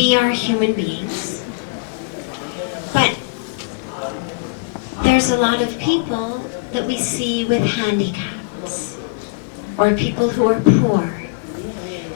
we are human beings, but there's a lot of people that we see with handicaps, or people who are poor.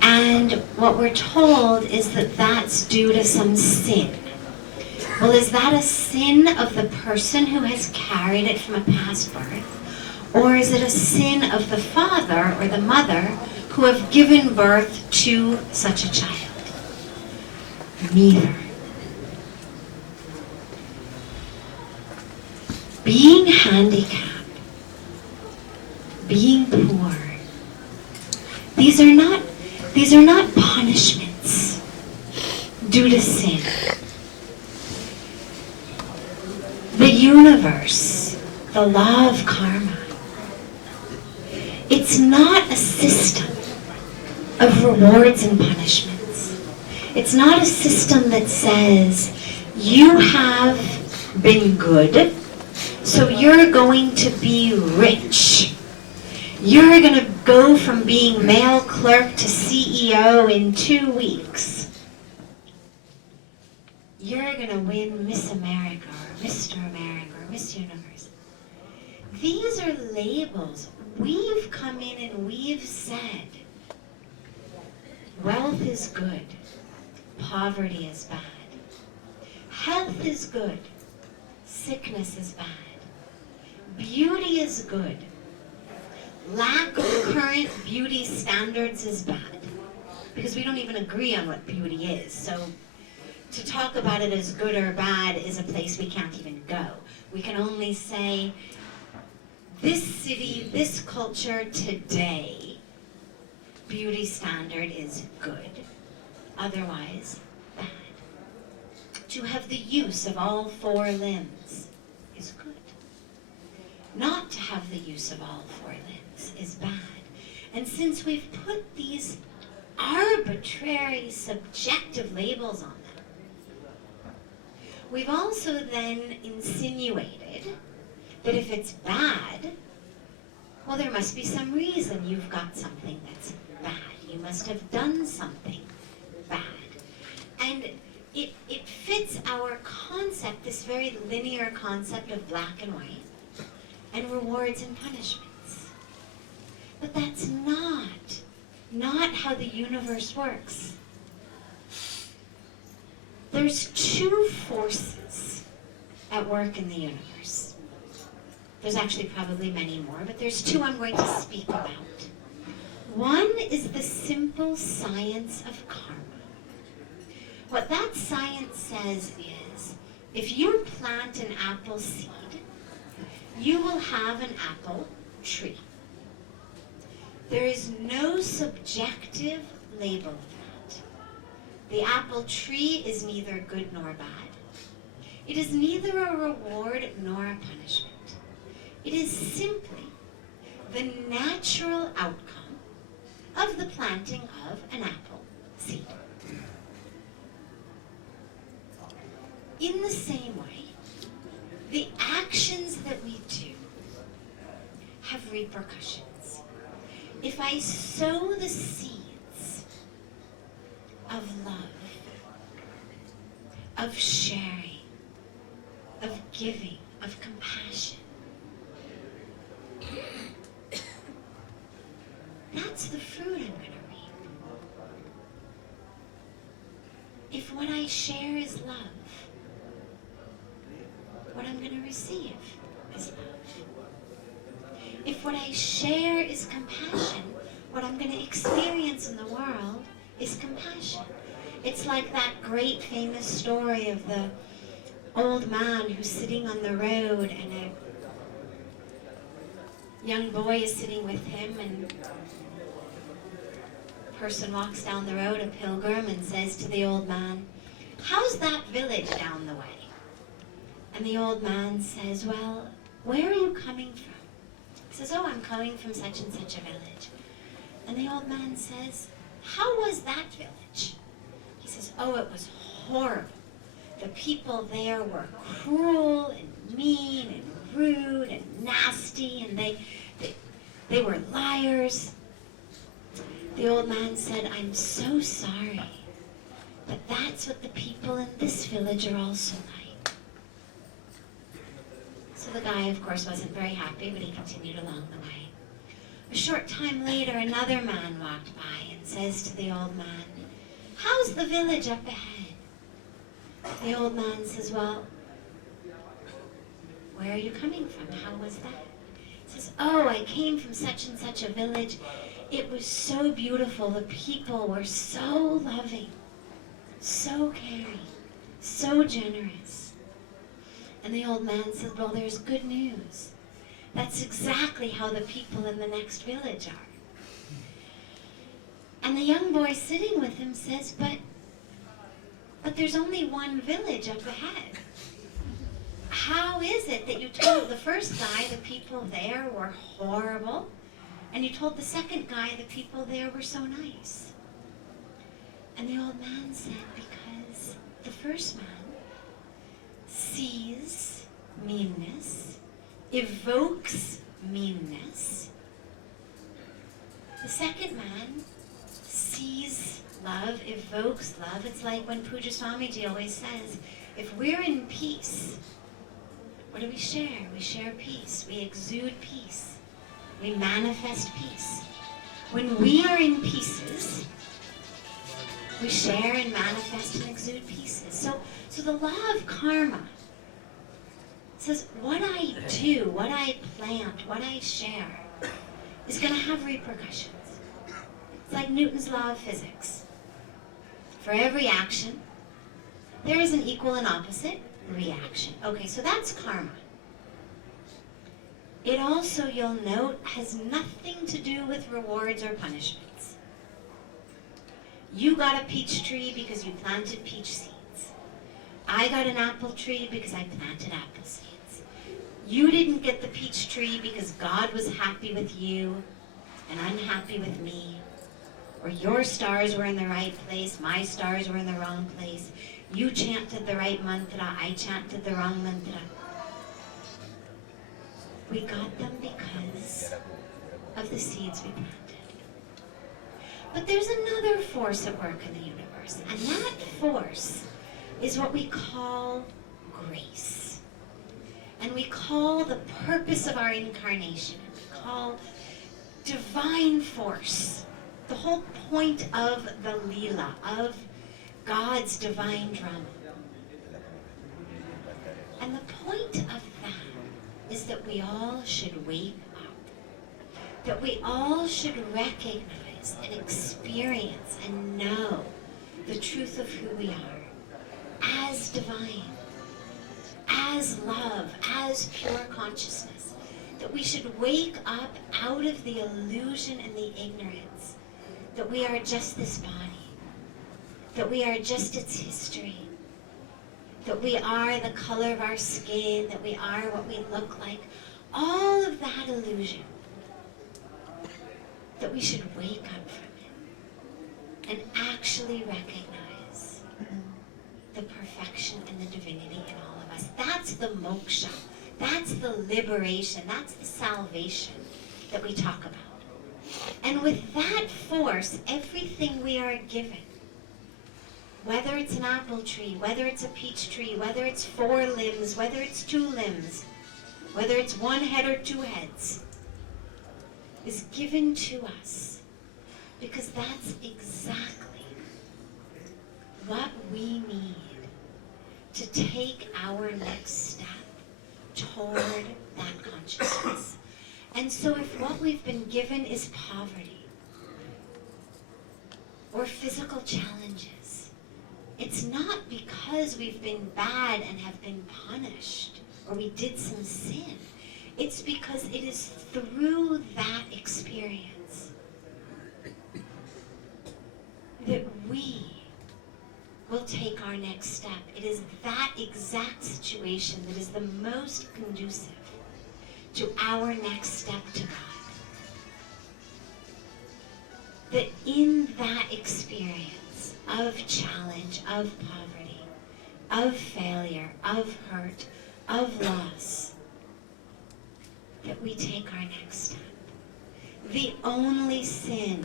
And what we're told is that that's due to some sin. Well, is that a sin of the person who has carried it from a past birth? Or is it a sin of the father or the mother who have given birth to such a child? Neither. Being handicapped, being poor, these are not punishments due to sin. The universe, the law of karma, it's not a system of rewards and punishments. It's not a system that says, you have been good, so you're going to be rich. You're going to go from being mail clerk to CEO in 2 weeks. You're going to win Miss America or Mr. America or Miss Universe. These are labels. We've come in and we've said, wealth is good, poverty is bad. Health is good, sickness is bad. Beauty is good. Lack of current beauty standards is bad. Because we don't even agree on what beauty is. So to talk about it as good or bad is a place we can't even go. We can only say, this city, this culture today, beauty standard is good. Otherwise, bad. To have the use of all 4 limbs is good. Not to have the use of all 4 limbs is bad. And since we've put these arbitrary, subjective labels on them, we've also then insinuated that if it's bad, well, there must be some reason you've got something that's bad. You must have done something bad. And it fits our concept, this very linear concept of black and white, and rewards and punishments. But that's not how the universe works. There's 2 forces at work in the universe. There's actually probably many more, but there's 2 I'm going to speak about. One is the simple science of karma. What that science says is, if you plant an apple seed, you will have an apple tree. There is no subjective label of that. The apple tree is neither good nor bad. It is neither a reward nor a punishment. It is simply the natural outcome of the planting of an apple seed. In the same way, the actions that we do have repercussions. If I sow the seeds of love, of sharing, of giving, of compassion, that's the fruit I'm going to reap. If what I share is love, what I'm going to receive is love. If what I share is compassion, what I'm going to experience in the world is compassion. It's like that great famous story of the old man who's sitting on the road and a young boy is sitting with him, and a person walks down the road, a pilgrim, and says to the old man, "How's that village down the way?" And the old man says, "Well, where are you coming from?" He says, "Oh, I'm coming from such and such a village." And the old man says, "How was that village?" He says, "Oh, it was horrible. The people there were cruel and mean and rude and nasty, and they were liars." The old man said, "I'm so sorry But that's what the people in this village are also like. So the guy, of course, wasn't very happy, but he continued along the way. A short time later, another man walked by and says to the old man, "How's the village up ahead?" The old man says, "Well, where are you coming from? How was that?" He says, "Oh, I came from such and such a village. It was so beautiful. The people were so loving, so caring, so generous." And the old man said, "Well, there's good news. That's exactly how the people in the next village are." And the young boy sitting with him says, but there's only one village up ahead. How is it that you told the first guy the people there were horrible, and you told the second guy the people there were so nice?" And the old man said, "Because the first man sees meanness, evokes meanness. The second man sees love, evokes love." It's like when Puja Swamiji always says, if we're in peace, what do we share? We share peace. We exude peace. We manifest peace. When we are in pieces, we share and manifest and exude pieces. So the law of karma says what I do, what I plant, what I share is going to have repercussions. It's like Newton's law of physics. For every action, there is an equal and opposite reaction. Okay, so that's karma. It also, you'll note, has nothing to do with rewards or punishments. You got a peach tree because you planted peach seeds. I got an apple tree because I planted apple seeds. You didn't get the peach tree because God was happy with you and unhappy with me. Or your stars were in the right place, my stars were in the wrong place. You chanted the right mantra, I chanted the wrong mantra. We got them because of the seeds we planted. But there's another force at work in the universe, and that force is what we call grace. And we call the purpose of our incarnation, and we call divine force. The whole point of the Leela, of God's divine drama. And the point of that is that we all should wake up. That we all should recognize and experience and know the truth of who we are as divine, as love, as pure consciousness. That we should wake up out of the illusion and the ignorance that we are just this body, that we are just its history, that we are the color of our skin, that we are what we look like, all of that illusion, that we should wake up from it and actually recognize the perfection and the divinity in all of us. That's the moksha, that's the liberation, that's the salvation that we talk about. And with that force, everything we are given, whether it's an apple tree, whether it's a peach tree, whether it's 4 limbs, whether it's 2 limbs, whether it's 1 head or 2 heads, is given to us because that's exactly what we need to take our next step toward that consciousness. And so if what we've been given is poverty or physical challenges, it's not because we've been bad and have been punished or we did some sin. It's because it is through that experience that we will take our next step. It is that exact situation that is the most conducive to our next step to God. That in that experience of challenge, of poverty, of failure, of hurt, of loss, that we take our next step. The only sin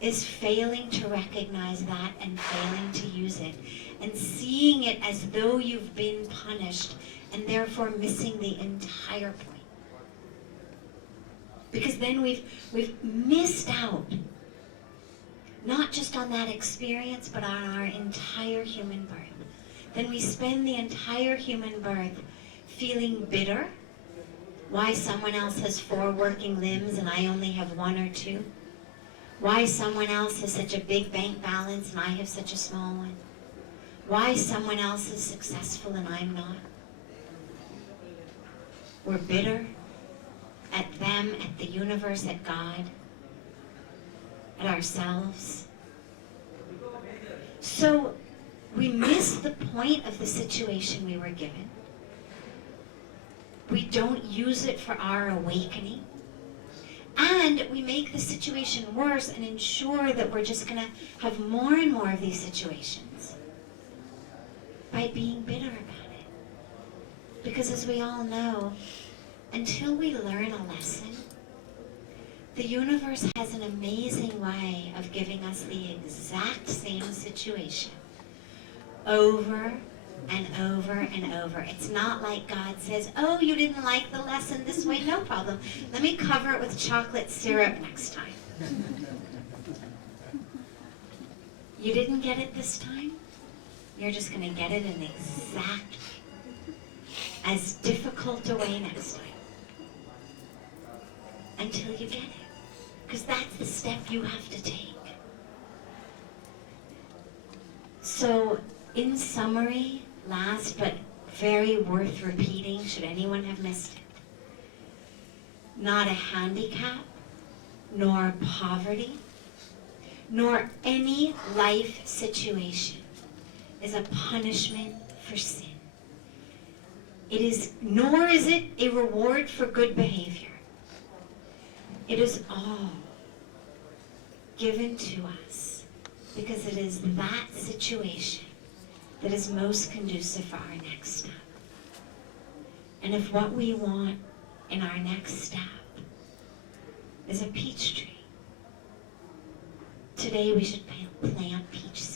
is failing to recognize that and failing to use it, and seeing it as though you've been punished and therefore missing the entire point. Because then we've missed out, not just on that experience, but on our entire human birth. Then we spend the entire human birth feeling bitter. Why someone else has 4 working limbs and I only have 1 or 2? Why someone else has such a big bank balance and I have such a small one? Why someone else is successful and I'm not? We're bitter at them, at the universe, at God, at ourselves. So we miss the point of the situation we were given. We don't use it for our awakening. And we make the situation worse and ensure that we're just going to have more and more of these situations by being bitter about it. Because as we all know, until we learn a lesson, the universe has an amazing way of giving us the exact same situation over and over and over. It's not like God says, oh, you didn't like the lesson this way, no problem. Let me cover it with chocolate syrup next time. You didn't get it this time? You're just going to get it in exact, as difficult a way next time. Until you get it. Because that's the step you have to take. So, in summary, last but very worth repeating, should anyone have missed it, not a handicap, nor poverty, nor any life situation is a punishment for sin. It is, nor is it a reward for good behavior. It is all given to us because it is that situation that is most conducive for our next step. And if what we want in our next step is a peach tree, today we should plant peach seeds.